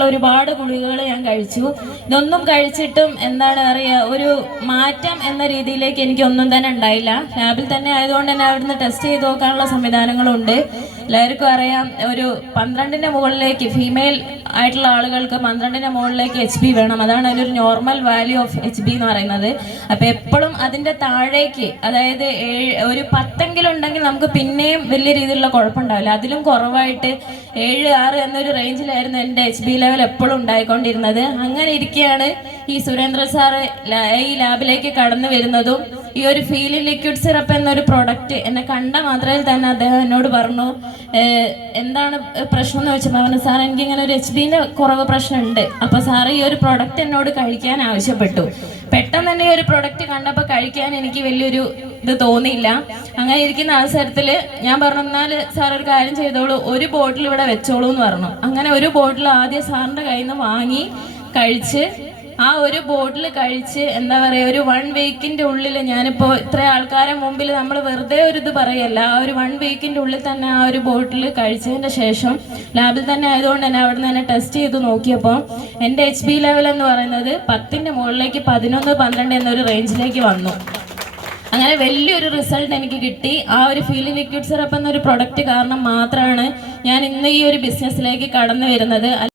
ഒരുപാട് ഗുളികകൾ ഞാൻ കഴിച്ചു. ഇതൊന്നും കഴിച്ചിട്ടും എന്താണ് പറയുക, ഒരു മാറ്റം എന്ന രീതിയിലേക്ക് എനിക്കൊന്നും തന്നെ ഉണ്ടായില്ല. ലാബിൽ തന്നെ ആയതുകൊണ്ട് തന്നെ അവിടുന്ന് ടെസ്റ്റ് ചെയ്ത് നോക്കാനുള്ള സംവിധാനങ്ങളുണ്ട്. എല്ലാവർക്കും അറിയാം, ഒരു 12ന്റെ മുകളിലേക്ക് ഫീമെയിൽ ആയിട്ടുള്ള ആളുകൾക്ക് 12ന്റെ മുകളിലേക്ക് HB വേണം. അതാണ് അതിലൊരു നോർമൽ വാല്യൂ ഓഫ് HB എന്ന് പറയുന്നത്. അപ്പം എപ്പോഴും അതിൻ്റെ താഴേക്ക്, അതായത് ഒരു 10 ഉണ്ടെങ്കിൽ നമുക്ക് പിന്നെയും വലിയ രീതിയിലുള്ള കുഴപ്പമുണ്ടാവില്ല. അതിലും കുറവായിട്ട് 7, 6 എന്നൊരു റേഞ്ചിലായിരുന്നു എൻ്റെ HB ലെവൽ എപ്പോഴും ഉണ്ടായിക്കൊണ്ടിരുന്നത്. അങ്ങനെ ഇരിക്കുകയാണ് ഈ സുരേന്ദ്ര സാറ് ഈ ലാബിലേക്ക് കടന്നു വരുന്നതും ഈ ഒരു ഫീൽ ലിക്വിഡ് സിറപ്പ് എന്നൊരു പ്രൊഡക്റ്റ് എന്നെ കണ്ട മാത്രമേ തന്നെ അദ്ദേഹം എന്നോട് പറഞ്ഞു, എന്താണ് പ്രശ്നം എന്ന് ചോദിച്ചപ്പോൾ പറഞ്ഞു, സാർ എനിക്കിങ്ങനെ ഒരു HBന്റെ കുറവ് പ്രശ്നമുണ്ട്. അപ്പോൾ സാറ് ഈ ഒരു പ്രൊഡക്റ്റ് എന്നോട് കഴിക്കാൻ ആവശ്യപ്പെട്ടു. പെട്ടെന്ന് തന്നെ ഈ ഒരു പ്രൊഡക്റ്റ് കണ്ടപ്പോൾ കഴിക്കാൻ എനിക്ക് വലിയൊരു ഇത് തോന്നിയില്ല. അങ്ങനെ ഇരിക്കുന്ന അവസരത്തിൽ ഞാൻ പറഞ്ഞു, എന്നാൽ സാർ ഒരു കാര്യം ചെയ്തോളൂ, ഒരു ബോട്ടിൽ ഇവിടെ വെച്ചോളൂ എന്ന് പറഞ്ഞു. അങ്ങനെ ഒരു ബോട്ടിൽ ആദ്യം സാറിൻ്റെ കയ്യിൽ നിന്ന് വാങ്ങി കഴിച്ച്, ആ ഒരു ബോട്ടിൽ കഴിച്ച് എന്താ പറയുക, ഒരു 1 വീക്കിൻ്റെ ഉള്ളിൽ, ഞാനിപ്പോൾ ഇത്ര ആൾക്കാരെ മുമ്പിൽ നമ്മൾ വെറുതെ ഒരു ഇത് പറയല്ല, ആ ഒരു 1 വീക്കിൻ്റെ ഉള്ളിൽ തന്നെ ആ ഒരു ബോട്ടിൽ കഴിച്ചതിൻ്റെ ശേഷം ലാബിൽ തന്നെ ആയതുകൊണ്ട് തന്നെ അവിടെ നിന്ന് തന്നെ ടെസ്റ്റ് ചെയ്ത് നോക്കിയപ്പോൾ എൻ്റെ HB ലെവൽ എന്ന് പറയുന്നത് 10ന്റെ മുകളിലേക്ക് 11, 12 എന്നൊരു റേഞ്ചിലേക്ക് വന്നു. അങ്ങനെ വലിയൊരു റിസൾട്ട് എനിക്ക് കിട്ടി. ആ ഒരു ഫീൽ ലിക്വിഡ് സിറപ്പ് എന്നൊരു പ്രൊഡക്റ്റ് കാരണം മാത്രമാണ് ഞാൻ ഇന്ന് ഈ ഒരു ബിസിനസ്സിലേക്ക് കടന്നു വരുന്നത്.